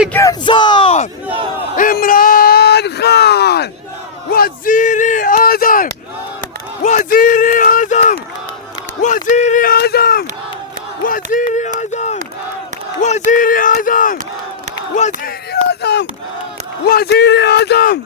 تحریک انصاف عمران خان وزیر اعظم وزیر اعظم وزیر اعظم وزیر اعظم وزیر اعظم وزیر اعظم وزیر اعظم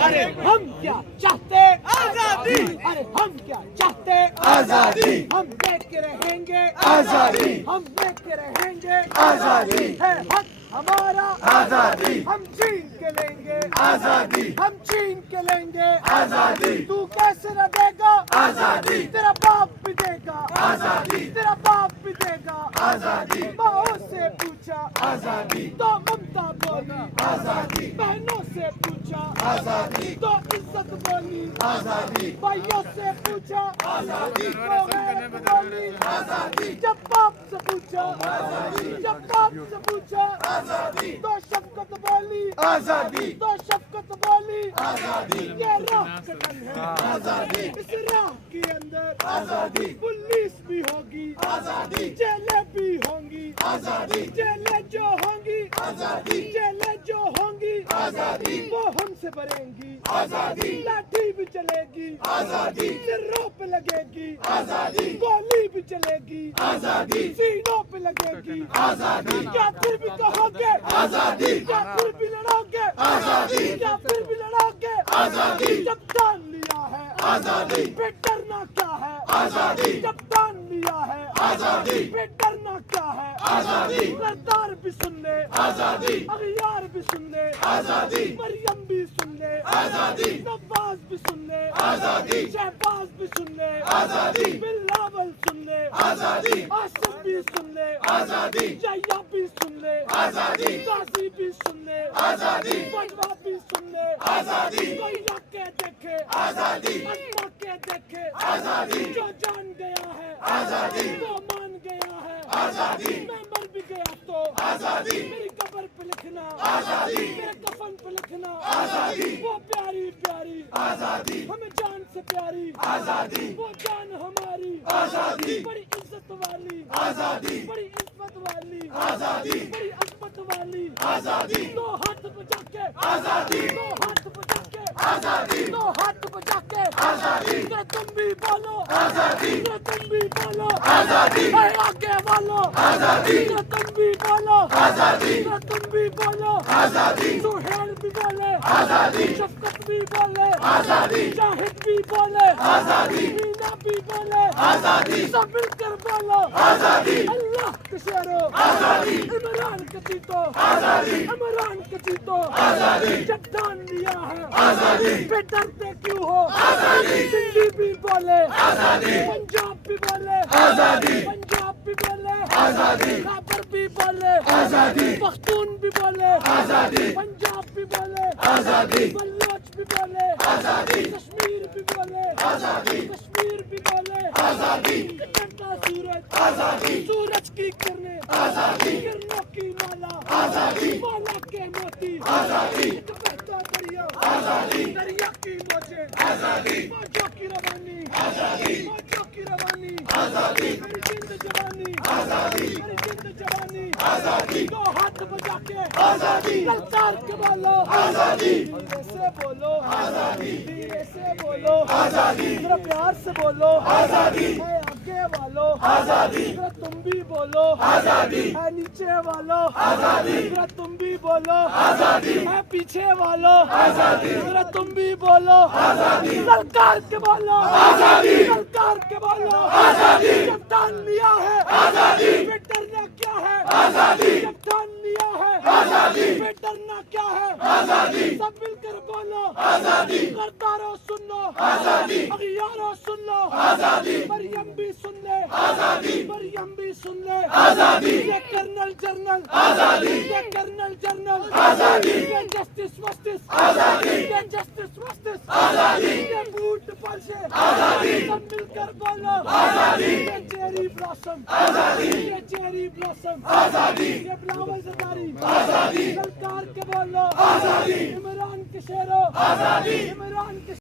ارے ہم کیا چاہتے آزادی ارے ہم کیا چاہتے آزادی ہم دیکھ کے رہیں گے آزادی ہم دیکھ کے رہیں گے آزادی ہے حق ہمارا آزادی ہم چھین کے لیں گے آزادی ہم چھین کے لیں گے آزادی تو کیسے نہ دے گا آزادی تیرا باپ بھی دے گا آزادی تیرا باپ بھی دے گا آزادی ماؤں سے پوچھا آزادی تو ممتا بولی آزادی بہنوں سے پوچھا آزادی تو عزت بولی آزادی بھائیوں سے پوچھا آزادی تو غیرت بولی آزادی جب باپ سے پوچھا جب باپ سے پوچھا آزادی تو شفقت بولی آزادی تو شفقت بولی آزادی یہ راہ قتل ہے آزادی اس راہ کے اندر آزادی پولیس بھی ہوگی آزادی جیلیں بھی ہوں گی آزادی جیلیں جو ہوں گی آزادی جیلیں جو ہوں گی آزادی وہ ہم سے بھریں گی آزادی لاٹھی بھی چلے گی آزادی سروں پہ لگے گی آزادی گولی بھی چلے گی آزادی سینوں پہ لگے گی آزادی کیا پھر بھی کہو گے آزادی کیا پھر بھی لڑو گے آزادی کیا پھر بھی لڑو گے آزادی جب جان لیا ہے آزادی پھر ڈرنا کیا ہے آزادی جب جان لیا ہے آزادی پھر ڈرنا کیا ہے آزادی سردار بھی سن لے آزادی اغیار بھی سن لے آزادی مریم بھی سن لے آزادی نواز بھی سن لے آزادی شہباز بھی سن لے آزادی بلاول سن لے آزادی آصف بھی سن لے آزادی جیا بھی سن لے آزادی قاضی بھی سن لے آزادی بجوا بھی سن لے آزادی کوئی نہ کے دیکھے آزادی اجما کے دیکھے آزادی جو جان گیا ہے آزادی وہ مان گیا ہے آزادی میں مر بھی گیا تو آزادی میری قبر پہ لکھنا آزادی میرے کفن پہ لکھنا آزادی وہ پیاری پیاری آزادی ہمیں جان سے پیاری آزادی وہ جان ہماری آزادی بڑی عزت والی آزادی بڑی عزت والی آزادی بڑی عظمت والی آزادی دو ہاتھ بجا کے آزادی دو ہاتھ بجا کے آزادی دو ہاتھ بجا کے آزادی ذرا تم بھی بولو آزادی ذرا تم بھی بولو آزادی اے آگے والو آزادی ذرا تم بھی بولو آزادی ذرا تم بھی بولو آزادی سہیل بھی بولے آزادی شفقت بھی بولے آزادی شاہد بھی بولے آزادی مینا بھی بولے آزادی سب مل کر بولو آزادی اللہ کے شیرو آزادی عمران کے چیتو آزادی عمران کے چیتو آزادی جب جان لیا ہے آزادی پھر ڈرتے کیوں ہو آزادی دلی بھی بولے آزادی پنجاب بھی بولے آزادی پنجاب بھی بولے آزادی خیبر بھی بولے آزادی پختون بھی بولے آزادی پنجاب بھی بولے آزادی بلوچ بھی بولے آزادی کشمیر بھی بولے آزادی کشمیر بھی بولے آزادی نکلتا سورج آزادی سورج کی کرنیں آزادی کرنوں کی مالا آزادی مالا کے موتی آزادی ایک بہتا دریا آزادی دریا کی موجیں آزادی موجوں کی روانی آزادی موجوں کی روانی آزادی میری جند جوانی آزادی میری جند جوانی آزادی دو ہاتھ بجا کے آزادی للکار کے بولو آزادی دھیرے سے بولو آزادی دھیرے سے بولو آزادی ذرا پیار سے بولو آزادی اے آگے والو آزادی ذرا تم بھی بولو آزادی اے نیچے والو آزادی ذرا تم بھی بولو آزادی اے پیچھے والو آزادی ذرا تم بھی بولو آزادی للکار کے بولو آزادی للکار کے بولو آزادی جب ٹان لیا ہے آزادی پھر ڈرنا کیا ہے آزادی جب ٹان لیا ہے آزادی پھر ڈرنا کیا ہے آزادی سب مل کر بولو آزادی غدارو سن لو آزادی اغیارو سن لو آزادی مریم بھی سن لے آزادی مریم بھی سن لے آزادی یہ کرنل جنرل آزادی یہ کرنل جنرل آزادی یہ جسٹس وسٹس آزادی یہ جسٹس وسٹس آزادی یہ بوٹ پلشے آزادی سب مل کر بولو آزادی یہ چیری بلاسم آزادی یہ چیری بلاسم آزادی آزادی یہ بلاول زرداری آزادی للکار کے بولو آزادی عمران کے شیرو آزادی عمران کے